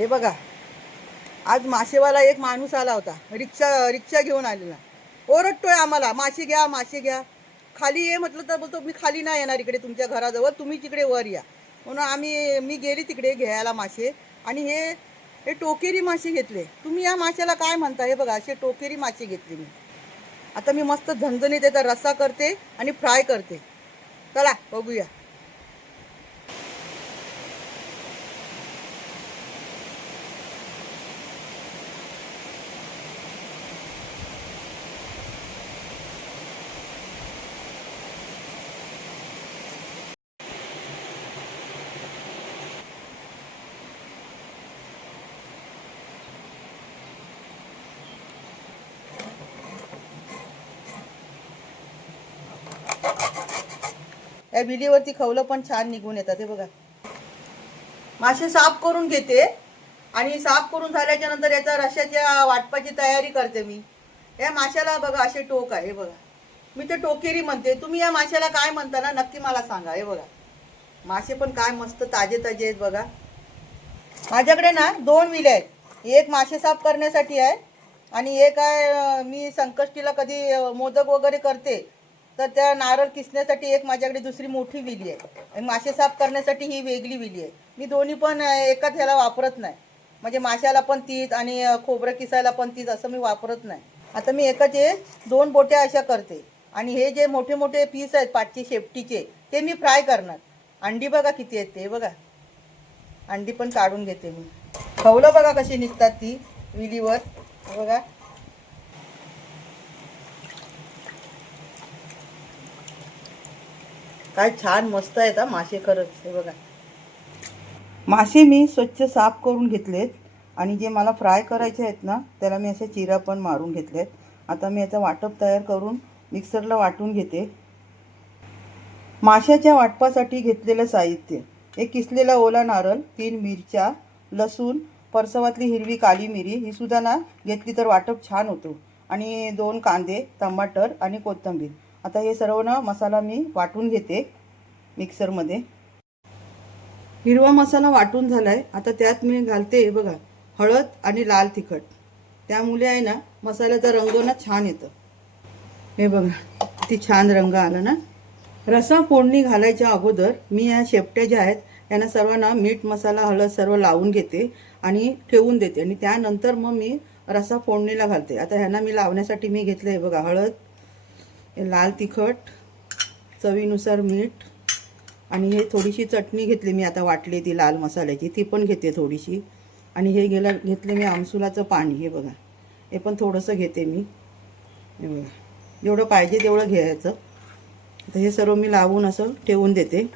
हे बघा. आज मासेवाला एक माणूस आला होता. रिक्षा रिक्षा घेऊन आलेला. ओरडतोय आम्हाला मासे घ्या मासे घ्या. खाली ये म्हटलं तर बोलतो मी खाली नाही येणार इकडे तुमच्या घराजवळ तुम्ही तिकडे वर या. म्हणून आम्ही मी गेली तिकडे घ्यायला मासे. आणि हे हे टोकेरी मासे घेतले. तुम्ही या माशाला काय म्हणता? हे बघा असे टोकेरी मासे घेतले मी. आता मी मस्त झणझणीत त्याचा रस्सा करते आणि फ्राय करते. चला बघूया. या विलीवरती खवलं पण छान निघून येतात हे बघा. मासे साफ करून घेते आणि साफ करून झाल्याच्यानंतर याचा रश्याच्या वाटपाची तयारी करते मी. या माशाला बघा असे टोक आहे हे बघा. मी ते टोकेरी म्हणते. तुम्ही या माशाला काय म्हणता ना नक्की मला सांगा हे बघा. मासे पण काय मस्त ताजे ताजे आहेत बघा. माझ्याकडे ना दोन विले आहेत. एक मासे साफ करण्यासाठी आहे आणि एक आहे मी संकष्टीला कधी मोदक वगैरे करते. तर त्या नारळ किसण्यासाठी एक माझ्याकडे दुसरी मोठी विली आहे. मासे साफ करण्यासाठी ही वेगळी विली आहे. मी दोन्ही पण एकाच ह्याला वापरत नाही. म्हणजे माशाला पण तीच आणि खोबरं किसायला पण तीच असं मी वापरत नाही. आता मी एकाचे दोन बोट्या अशा करते. आणि हे जे मोठे मोठे पीस आहेत पाचशे शेपटीचे ते मी फ्राय करणार. अंडी बघा किती आहेत ते बघा. अंडी पण काढून घेते मी. खवलं बघा कशी निघतात ती विलीवर. बघा. काय छान मस्त आहेत हा मासे खरंच हे बघा. मासे मी स्वच्छ साफ करून घेतलेत आणि जे मला फ्राय करायचे आहेत ना त्याला मी असे चिरा पण मारून घेतलेत. आता मी याचं वाटप तयार करून मिक्सरला वाटून घेते. माशाच्या वाटपासाठी घेतलेलं साहित्य एक किसलेला ओला नारळ तीन मिरच्या लसूण परसवातली हिरवी काली मिरी ही सुद्धा ना घेतली तर वाटप छान होतो. आणि दोन कांदे टमाटर आणि कोथिंबीर. आता हे सर्व ना मसाला मी वाटून घेते मिक्सरमध्ये. हिरवा मसाला वाटून झाला आहे आता त्यात मी घालते हे बघा हळद आणि लाल तिखट. त्यामुळे आहे ना मसाल्याचा रंग ना छान येतं. हे बघा किती छान रंग आला ना. रसा फोडणी घालायच्या अगोदर मी या शेपट्या ज्या आहेत यांना सर्वांना मीठ मसाला हळद सर्व लावून घेते आणि ठेवून देते. आणि त्यानंतर मग मी रसा फोडणीला घालते. आता ह्यांना मी लावण्यासाठी मी घेतलं आहे बघा हळद लाल तिखट चवीनुसार मीठ आणि हे थोडीशी चटणी घेतली मी आता वाटली ती लाल मसाल्याची ती पण घेते थोडीशी. आणि हे गेलं घेतले मी आमसुलाचं पाणी हे बघा. हे पण थोडंसं घेते मी. हे बघा. जेवढं पाहिजे तेवढं घ्यायचं. तर हे सर्व मी लावून असं ठेवून देते.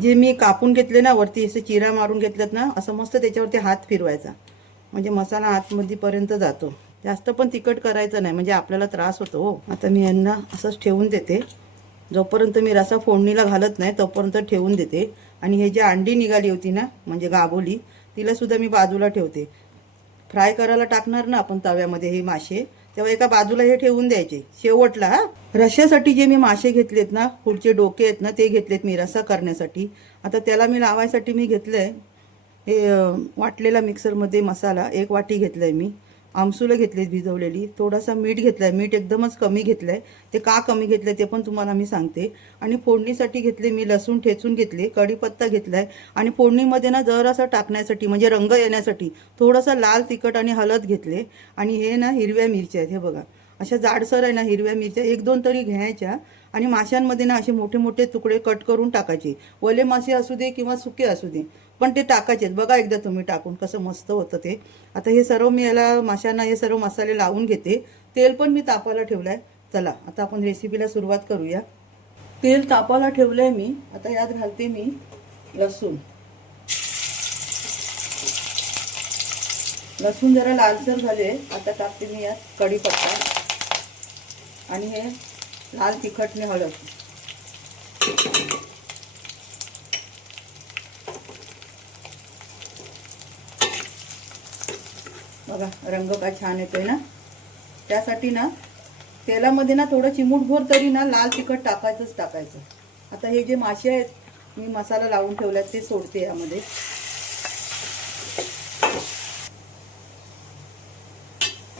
जे मी कापून घेतले ना वरती असे चिरा मारून घेतल्यात ना असं मस्त त्याच्यावरती हात फिरवायचा. म्हणजे मसाला आतमध्येपर्यंत जातो. जास्त पण तिखट करायचं नाही म्हणजे आपल्याला त्रास होतो हो. आता मी यांना असंच ठेवून देते. जोपर्यंत मी रसा फोडणीला घालत नाही तोपर्यंत ठेवून देते. आणि हे जे अंडी निघाली होती ना म्हणजे गाबोली तिलासुद्धा मी बाजूला ठेवते. फ्राय करायला टाकणार ना आपण तव्यामध्ये हे मासे तेव्हा एका बाजूला हे ठेवून द्यायचे. शेवटला हा. रश्यासाठी जे मी मासे घेतलेत ना पुढचे डोके आहेत ना ते घेतलेत मी रसा करण्यासाठी. आता त्याला मी लावायसाठी मी घेतलं आहे हे वाटलेला मिक्सरमध्ये मसाला एक वाटी घेतलाय मी. आमसुलं घेतली भिजवलेली. थोडासा मीठ घेतलाय. मीठ एकदमच कमी घेतलंय. ते का कमी घेतलंय ते पण तुम्हाला मी सांगते. आणि फोडणीसाठी घेतले मी लसूण ठेचून घेतले कढीपत्ता घेतलाय. आणि फोडणीमध्ये ना जरासा टाकण्यासाठी म्हणजे रंग येण्यासाठी थोडासा लाल तिखट आणि हळद घेतले. आणि हे ना हिरव्या मिरच्या आहेत हे बघा. अशा जाडसर आहे ना हिरव्या मिरच्या एक दोन तरी घ्यायच्या. आणि माशांमध्ये ना असे मोठे मोठे तुकडे कट करून टाकायचे. ओले मासे असू दे किंवा सुके असू दे. पण ते टाकायचे बघा एकदा तुम्ही टाकून कसं मस्त होतं ते. आता हे सर्व मी याला माशांना हे सर्व मसाले लावून घेते. तेल पण मी तापायला ठेवलं आहे चला आता आपण रेसिपीला सुरुवात करूया. तेल तापायला ठेवलं आहे मी. आता यात घालते मी लसूण. लसूण जरा लालसर झाले. आता टाकते मी यात कढीपत्ता. आणि हे लाल तिखटने हळद. बघा रंग काय छान येतोय ना? त्यासाठी ना तेलामध्ये ना थोडं चिमूटभर तरी ना लाल तिखट टाकायचंच टाकायचं. आता हे जे मासे आहेत मी मसाला लावून ठेवल्यात ते सोडते यामध्ये.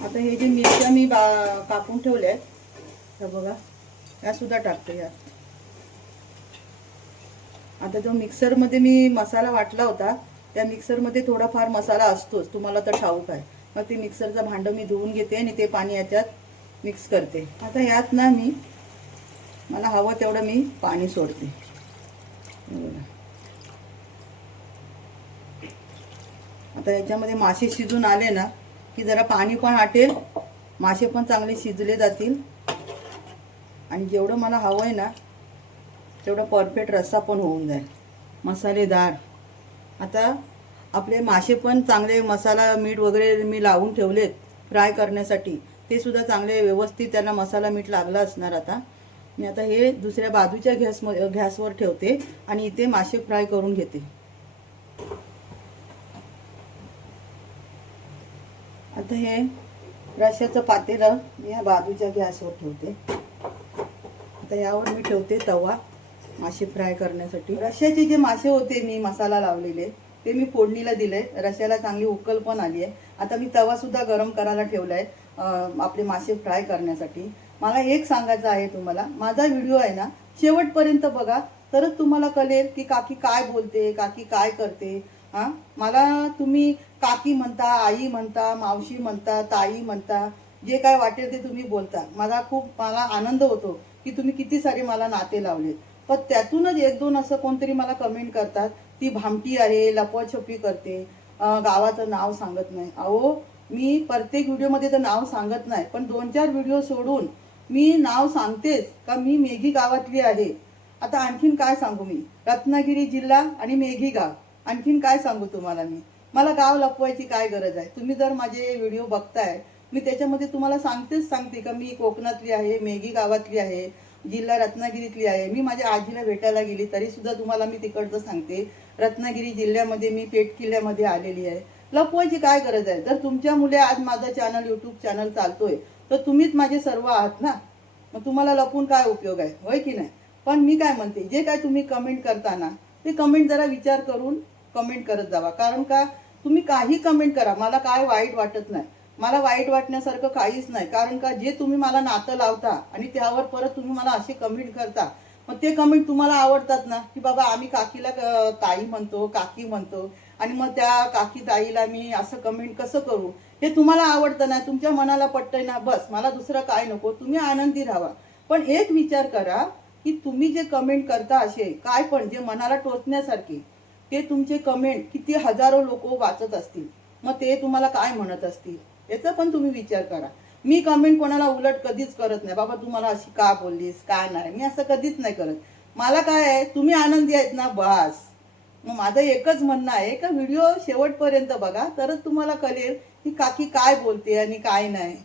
आता हे जे मिरच्या मी बा कापून ठेवल्या आहेत त्या बघा त्या सुद्धा टाकते यात आता जो मिक्सरमध्ये मी मसाला वाटला होता त्या मिक्सरमध्ये थोडाफार मसाला असतोच तुम्हाला तर ठाऊक आहे. मग ते मिक्सरचं भांडं मी धुवून घेते आणि ते पाणी याच्यात मिक्स करते. आता यात ना मी मला हवं तेवढं मी पाणी सोडते. आता याच्यामध्ये मासे शिजून आले ना की जरा पाणी पण आटेल मासे पण चांगले शिजले जातील. आणि जेवढं मला हवं आहे ना तेवढं परफेक्ट रस्सा पण होऊन जाईल. मसालेदार. आता आपले मासे पण चांगले मसाला मीठ वगैरे मी लावून ठेवलेत फ्राय करण्यासाठी. ते सुद्धा चांगले व्यवस्थित त्यांना मसाला मीठ लागला असणार आता. मी आता हे दुसऱ्या बाजूच्या गॅस गॅसवर ठेवते आणि इथे मासे फ्राय करून घेते. आता हे रश्याचं पातेलं मी या बाजूच्या गॅसवर ठेवते. आता यावर मी ठेवते तवा मासे फ्राय करण्यासाठी. रश्याचे जे मासे होते मी मसाला लावलेले ते मी फोडणीला दिले रश्याला चांगली उकल पण आली आहे आता मी तवा सुद्धा गरम करायला ठेवलाय आपले मासे फ्राय करण्यासाठी. मला एक सांगायचं आहे तुम्हाला. माझा व्हिडिओ आहे ना शेवटपर्यंत बघा. तरच तुम्हाला कळेल की काकी काय बोलते काकी काय करते. हां? मला तुम्ही काकी म्हणता आई म्हणता मावशी म्हणता ताई म्हणता जे काय वाटेल ते तुम्ही बोलता. मला खूप मला आनंद होतो की तुम्ही किती सारे मला नाते लावलेत. पण त्यातूनच एक दोन असं कोणतरी मला कमेंट करतात ती भामटी आहे लपवाछपी करते. गावाचं नाव सांगत नाही. अहो मी प्रत्येक व्हिडिओमध्ये तर नाव सांगत नाही पण दोन चार व्हिडिओ सोडून मी नाव सांगतेच का मी मेघी गावातली आहे. आता आणखीन काय सांगू मी? रत्नागिरी जिल्हा आणि मेघी गाव. आणखीन काय सांगू तुम्हाला मी? मला गाव लपवायची काय गरज आहे? तुम्ही जर माझे व्हिडिओ बघताय मी त्याच्यामध्ये तुम्हाला सांगतेच सांगते का मी कोकणातली आहे मेघी गावातली आहे. जिल्हा रत्नागिरीतली आहे. मी माझ्या आजीला भेटायला गेली तरी सुद्धा तुम्हाला मी तिकडचं सांगते. रत्नागिरी जिल्ह्यामध्ये मी पेठ किल्ल्यामध्ये आलेली आहे. लपवायची काय गरज आहे? जर तुमच्या मुले आज माझा चॅनल युट्यूब चॅनल चालतोय तर तुम्हीच माझे सर्व आहात ना? मग तुम्हाला लपून काय उपयोग आहे? होय की नाही? पण मी काय म्हणते जे काय तुम्ही कमेंट करताना ते कमेंट जरा विचार करून कमेंट करत जावा. कारण का? तुम्ही काही कमेंट करा मला काय वाईट वाटत नाही. मला वाईट वाटण्यासारखं काहीच नाही. कारण का जे तुम्ही मला नातं लावता आणि त्यावर परत तुम्ही मला असे कमेंट करता मग ते कमेंट तुम्हाला आवडतात ना की बाबा आम्ही काकीला ताई म्हणतो काकी म्हणतो आणि मग त्या काकी ताईला मी असं कमेंट कसं करू? हे तुम्हाला आवडतं ना तुमच्या मनाला पटतंय ना बस मला दुसरं काय नको तुम्ही आनंदी राहा. पण एक विचार करा की तुम्ही जे कमेंट करता असे काय पण जे मनाला टोचण्यासारखे ते तुमचे कमेंट किती हजारो लोक वाचत असतील. मग ते तुम्हाला काय म्हणत असतील? याचा पण तुम्ही विचार करा. मी कमेंट कोणाला उलट कधीच करत नाही. बाबा तू मला अशी का बोललीस? काय नाही? मी असं कधीच नाही करत. मला काय आहे तुम्ही आनंदी आहेत ना बस. मग माझं एकच म्हणणं आहे का व्हिडिओ शेवटपर्यंत बघा. तरच तुम्हाला कळेल की काकी काय बोलते आणि काय नाही.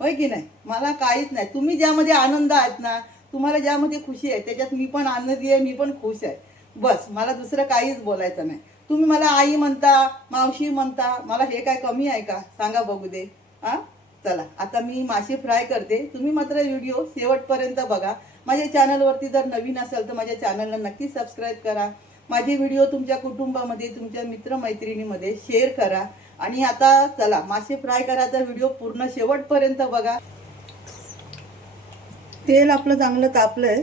होय की नाही? मला काहीच नाही. तुम्ही ज्यामध्ये आनंद आहेत ना तुम्हाला ज्यामध्ये खुशी आहे त्याच्यात मी पण आनंदी आहे मी पण खुश आहे. बस मला दुसरं काहीच बोलायचं नाही. तुम्ही मला आई म्हणता मावशी म्हणता मला हे काय कमी आहे का? सांगा बघू दे. हा? चला आता मी मासे फ्राय करते. तुम्ही मात्र व्हिडिओ शेवटपर्यंत बघा. माझ्या चॅनलवरती जर नवीन असेल तर माझ्या चॅनलला नक्की सबस्क्राईब करा. माझे व्हिडिओ तुमच्या कुटुंबामध्ये तुमच्या मित्रमैत्रिणीमध्ये शेअर करा. आणि आता चला मासे फ्राय करायचा व्हिडिओ पूर्ण शेवटपर्यंत बघा. तेल आपलं चांगलं तापलंय.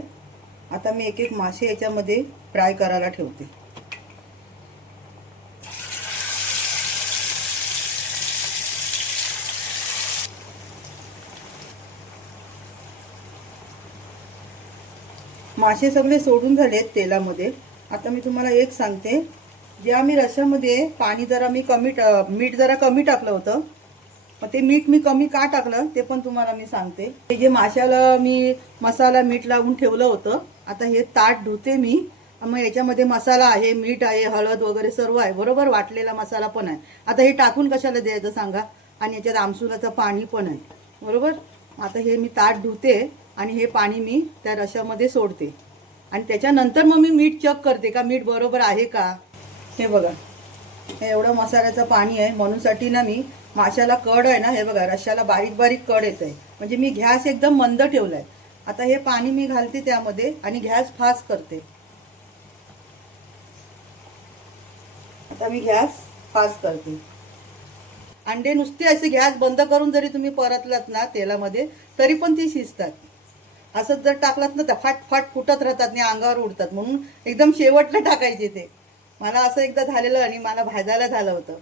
आता मी एक एक मासे याच्यामध्ये फ्राय करायला ठेवते. मासे सगळे सोडून झालेत तेलामध्ये. आता मी तुम्हाला एक सांगते. ज्या मी रश्यामध्ये पाणी जरा मी कमी मीठ जरा कमी टाकलं होतं. मग ते मीठ मी कमी का टाकलं ते पण तुम्हाला मी सांगते. हे जे माशाला मी मसाला मीठ लावून ठेवलं होतं आता हे ताट धुते मी. मग याच्यामध्ये मसाला आहे मीठ आहे हळद वगैरे सर्व आहे. बरोबर वाटलेला मसाला पण आहे. आता हे टाकून कशाला द्यायचं सांगा? आणि याच्यात आमसुलाचं पाणी पण आहे. बरोबर? आता हे मी ताट धुते. आणि हे पाणी मी त्या रशामध्ये सोडते. आणि त्याच्यानंतर मग मी मीठ चेक करते का मीठ बरोबर आहे का? हे बघा. हे एवढं मसाल्याचं पाणी आहे. म्हणूनसाठी ना मी माशाला कड आहे ना हे बघा रश्याला बारीक बारीक कड येत आहे म्हणजे मी घॅस एकदम मंद ठेवला आहे आता हे पाणी मी घालते त्यामध्ये आणि घॅस फास्ट करते. आता मी गॅस फास्ट करते. अंडे नुसते असे गॅस बंद करून जरी तुम्ही परतलात ना तेलामध्ये तरी पण ती शिजतात. असंच जर टाकलात ना तर फाट फाट फुटत राहतात आणि अंगावर उडतात. म्हणून एकदम शेवटला टाकायचे ते. मला असं एकदा झालेलं आणि मला भाजायला झालं होतं.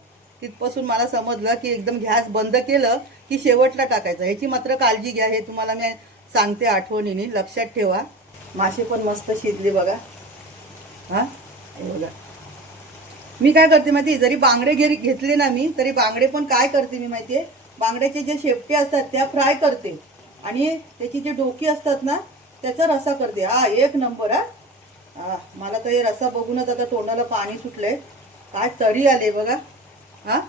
तिथपासून मला समजलं की एकदम गॅस बंद केलं की शेवटला टाकायचं. ह्याची मात्र काळजी घ्या हे तुम्हाला मी सांगते आठवणीने. लक्षात ठेवा. मासे पण मस्त शिजले बघा. हा? बघा. मी काय करते माहिती जरी बांगडे घेरी घेतले ना मी तरी बांगडे पण काय करते मी माहिती आहे? बांगड्याचे जे शेपटे असतात त्या फ्राय करते. आणि त्याची जे डोकी असतात ना त्याचा रसा करते. हा एक नंबर हा. मला तर हे रसा बघूनच आता तोंडाला पाणी सुटलंय. काय तरी आले बघा. हा?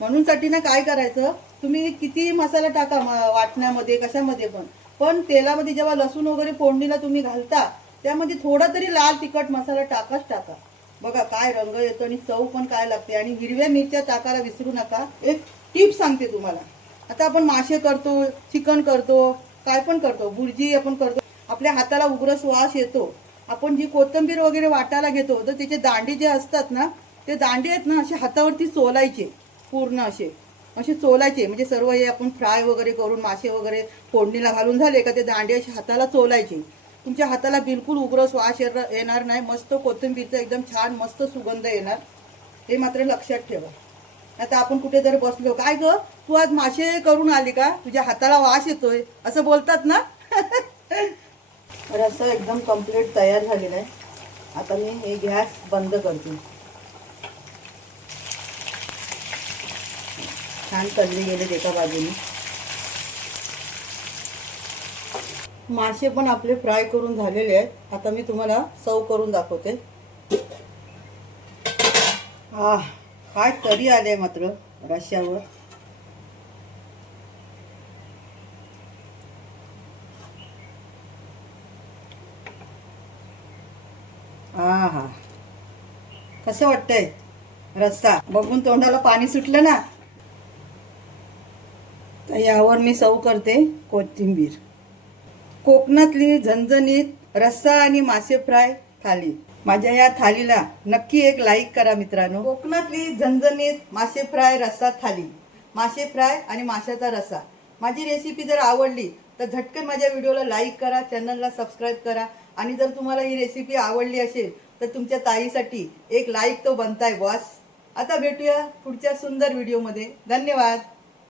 म्हणूनसाठी ना काय करायचं? तुम्ही किती मसाला टाका म- वाटण्यामध्ये कशामध्ये पण. पण तेलामध्ये जेव्हा लसूण वगैरे फोडणीला तुम्ही घालता त्यामध्ये थोडा तरी लाल तिखट मसाला टाकाच टाका. बघा काय रंग येतो आणि चव पण काय लागते. आणि हिरव्या मिरच्या टाकायला विसरू नका. एक टिप सांगते तुम्हाला. आता आपण मासे करतो चिकन करतो काय पण करतो बुर्जी आपण करतो. आपल्या हाताला उग्र श्वास येतो. आपण जी कोथिंबीर वगैरे वाटायला घेतो तर त्याचे दांडे जे असतात ना ते दांडे आहेत ना असे हातावरती चोलायचे पूर्ण असे. असे चोलायचे म्हणजे सर्व हे आपण फ्राय वगैरे करून मासे वगैरे फोडणीला घालून झाले का ते दांडे असे हाताला चोलायचे. तुमच्या हाताला बिलकुल उग्र श्वास येणार नाही. मस्त कोथिंबीरचा एकदम छान मस्त सुगंध येणार. हे मात्र लक्षात ठेवा. आता आपण कुठेतरी बसलो. काय ग? तू आज मासे करून आली का? तुझ्या हाताला वास येतोय. असं बोलतात ना? रस्सा एकदम कंप्लीट तयार झालेला आहे. आता मी हे गॅस बंद करते. छान तळले गेले एका बाजूने. मासे पण आपले फ्राय करून झालेले आहेत. आता मी तुम्हाला सव करून दाखवते. हा काय तरी आले मात्र रश्यावर. हा हा कसं वाटतंय रस्सा बघून तोंडाला पाणी सुटलं ना? तर यावर मी सव करते कोथिंबीर. कोकणातली झणझणीत रस्सा आणि मासे फ्राय थाली. माझ्या या थालीला नक्की एक लाईक करा मित्रांनो. कोकणातली झणझणीत मासे फ्राय रस्सा थाली. मासे फ्राय आणि माशाचा रस्सा. माझी रेसिपी जर आवडली तर झटकन माझ्या व्हिडिओला लाईक करा चॅनलला सबस्क्राईब करा. आणि जर तुम्हाला ही रेसिपी आवडली असेल तर तुमच्या ताईसाठी एक लाईक तो बनताय बॉस आता भेटूया पुढच्या सुंदर व्हिडिओमध्ये धन्यवाद.